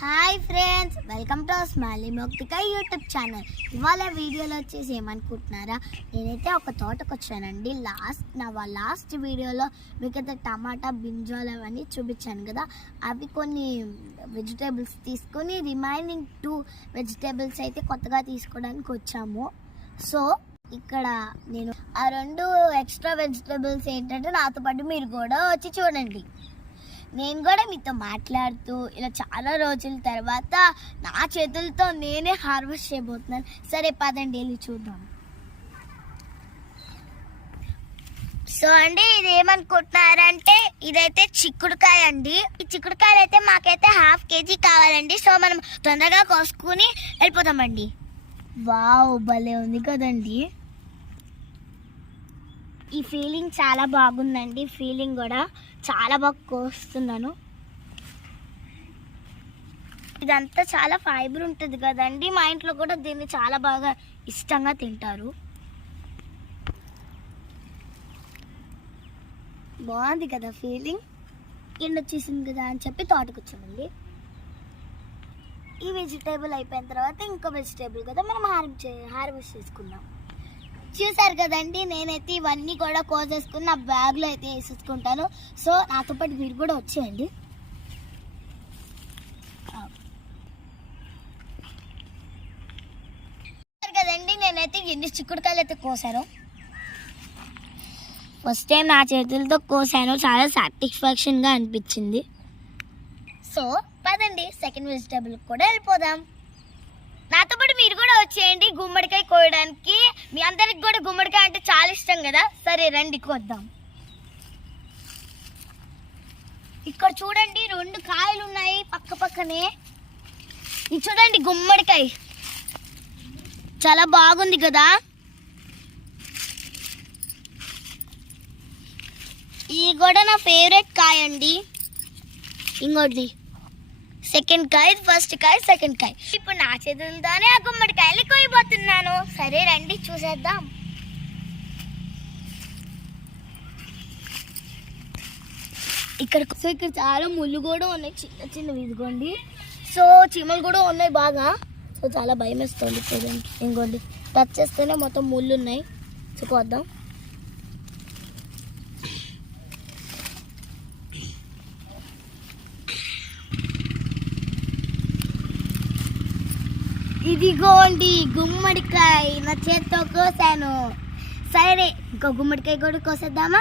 Hi friends, welcome to smiley Mokthika YouTube channel. ఇవాళ వీడియోలో వచ్చేసి ఏమనుకుంటున్నారా, నేనైతే ఒక తోటకు వచ్చానండి. లాస్ట్ వీడియోలో మీకైతే టమాటా బింజాలు అవన్నీ చూపించాను కదా. అవి కొన్ని వెజిటేబుల్స్ తీసుకొని రిమైనింగ్ 2 వెజిటేబుల్స్ అయితే కొత్తగా తీసుకోవడానికి వచ్చాము. సో ఇక్కడ నేను ఆ 2 ఎక్స్ట్రా వెజిటేబుల్స్ ఏంటంటే నాతో పాటు మీరు కూడా వచ్చి చూడండి. నేను కూడా మీతో మాట్లాడుతూ ఇలా చాలా రోజుల తర్వాత నా చేతులతో నేనే హార్వెస్ట్ చేయబోతున్నాను. సరే పదండి వెళ్ళి చూద్దాం. సో అండి, ఇది ఏమనుకుంటున్నారంటే ఇదైతే చిక్కుడుకాయ అండి. ఈ చిక్కుడుకాయలు అయితే మాకైతే 1/2 kg కావాలండి. సో మనం తొందరగా కోసుకుని వెళ్ళిపోతామండి. వావ్, భలే ఉంది కదండి. ఈ ఫీలింగ్ చాలా బాగుందండి. ఫీలింగ్ కూడా చాలా బాగా కోస్తున్నాను. ఇదంతా చాలా ఫైబర్ ఉంటుంది కదండి. మా ఇంట్లో కూడా దీన్ని చాలా బాగా ఇష్టంగా తింటారు. బాగుంది కదా ఫీలింగ్. ఎండ వచ్చేసింది కదా అని చెప్పి తోటకు వచ్చామండి. ఈ వెజిటేబుల్ అయిపోయిన తర్వాత ఇంకో వెజిటేబుల్ కదా మనం హార్వెస్ట్ చేసుకుందాం. చూసారు కదండి, నేనైతే ఇవన్నీ కూడా కోసేసుకుని నా బ్యాగ్లో అయితే వేసేసుకుంటాను. సో నాతో పాటు మీరు కూడా వచ్చేయండి. కదండి, నేనైతే ఎన్ని చిక్కుడుకాయలు అయితే కోసాను. ఫస్ట్ టైం నా చేతులతో కోసాను, చాలా సాటిస్ఫాక్షన్గా అనిపించింది. సో పదండి సెకండ్ వెజిటేబుల్ కూడా వెళ్ళిపోదాం. నాతో పాటు మీరు కూడా వచ్చేయండి గుమ్మడికాయ కోయడానికి. మీ అందరికి కూడా గుమ్మడికాయ అంటే చాలా ఇష్టం కదా. సరే రండి కోద్దాం. ఇక్కడ చూడండి 2 కాయలు ఉన్నాయి పక్క పక్కనే. ఇది చూడండి గుమ్మడికాయ చాలా బాగుంది కదా. ఇది కూడా నా ఫేవరెట్ కాయ అండి. ఇంకోటి సెకండ్ కాయ, ఫస్ట్ కాయ, సెకండ్ కాయ. ఇప్పుడు నా చేతులతోనే ఆ గుమ్మడికాయలు కోయబోతున్నాను. సరే రండి చూసేద్దాం. ఇక్కడ చాలా ముళ్ళు కూడా ఉన్నాయి, చిన్న చిన్నవి. ఇదిగోండి. సో చీమలు కూడా ఉన్నాయి బాగా. సో చాలా భయం వేస్తుంది చూడండి. ఇంకోండి టచ్ చేస్తేనే మొత్తం ముళ్ళు ఉన్నాయి. చూద్దాం. ఇదిగోండి గుమ్మడికాయ నా చేత్తో కోసాను. సరే ఇంకో గుమ్మడికాయ కూడా కోసేద్దామా.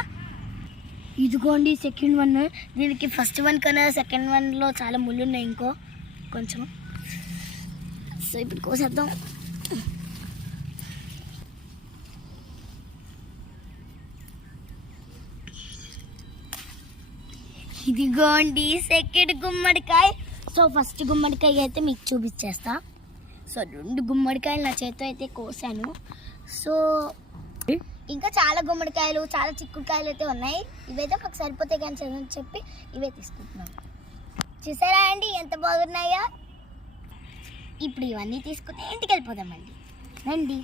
ఇదిగోండి సెకండ్ 1. దీనికి ఫస్ట్ 1 కన్నా సెకండ్ 1లో చాలా ముళ్ళు ఉన్నాయి, ఇంకో కొంచెం. సో ఇప్పుడు కోసేద్దాం. ఇదిగోండి సెకండ్ గుమ్మడికాయ. సో ఫస్ట్ గుమ్మడికాయ అయితే మీకు చూపించేస్తా. సో 2 గుమ్మడికాయలు నా చేతితో అయితే కోసాను. సో ఇంకా చాలా గుమ్మడికాయలు, చాలా చిక్కుడుకాయలు అయితే ఉన్నాయి. ఇవైతే మాకు సరిపోతాయి కానీ అని చెప్పి ఇవే తీసుకుంటున్నాను. చూసారా అండి ఎంత బాగున్నాయా. ఇప్పుడు ఇవన్నీ తీసుకుని ఇంటికి వెళ్ళిపోదామండి. రండి.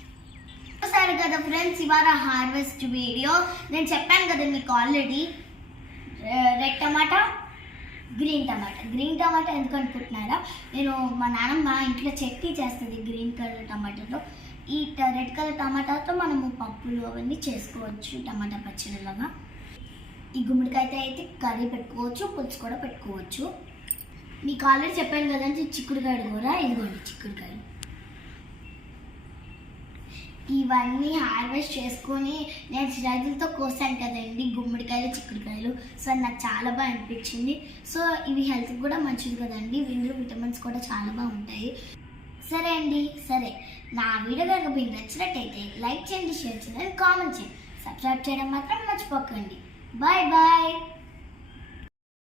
చూసారు కదా ఫ్రెండ్స్, ఇవాళ హార్వెస్ట్ వీడియో. నేను చెప్పాను కదా మీకు ఆల్రెడీ, రెడ్ టమాటా, గ్రీన్ టమాటా ఎందుకు అనుకుంటున్నారా, నేను మా నాన్నమ్మ ఇంట్లో చట్నీ చేస్తుంది గ్రీన్ కలర్ టమాటాతో. ఈ రెడ్ కలర్ టమాటాతో మనము పప్పులు అవన్నీ చేసుకోవచ్చు, టమాటా పచ్చడిలాగా. ఈ గుమ్మడికాయ అయితే కర్రీ పెట్టుకోవచ్చు, పులుసు కూడా పెట్టుకోవచ్చు. మీకు ఆల్రెడీ చెప్పాను కదండి చిక్కుడుకాయలు కూడా. ఇదిగోండి చిక్కుడుకాయలు. ఇవన్నీ హార్వెస్ట్ చేసుకొని నేను చేతులతో కోసాను కదండి గుమ్మడికాయలు, చిక్కుడుకాయలు. సో నాకు చాలా బాగా అనిపించింది. సో ఇవి హెల్త్కి కూడా మంచిది కదండి. ఇందులో విటమిన్స్ కూడా చాలా బాగుంటాయి. సరే అండి, సరే నా వీడియో కనుక మీకు నచ్చినట్టయితే లైక్ చేయండి, షేర్ చేయండి, కామెంట్ చేయండి. సబ్స్క్రైబ్ చేయడం మాత్రం మర్చిపోకండి. Bye bye.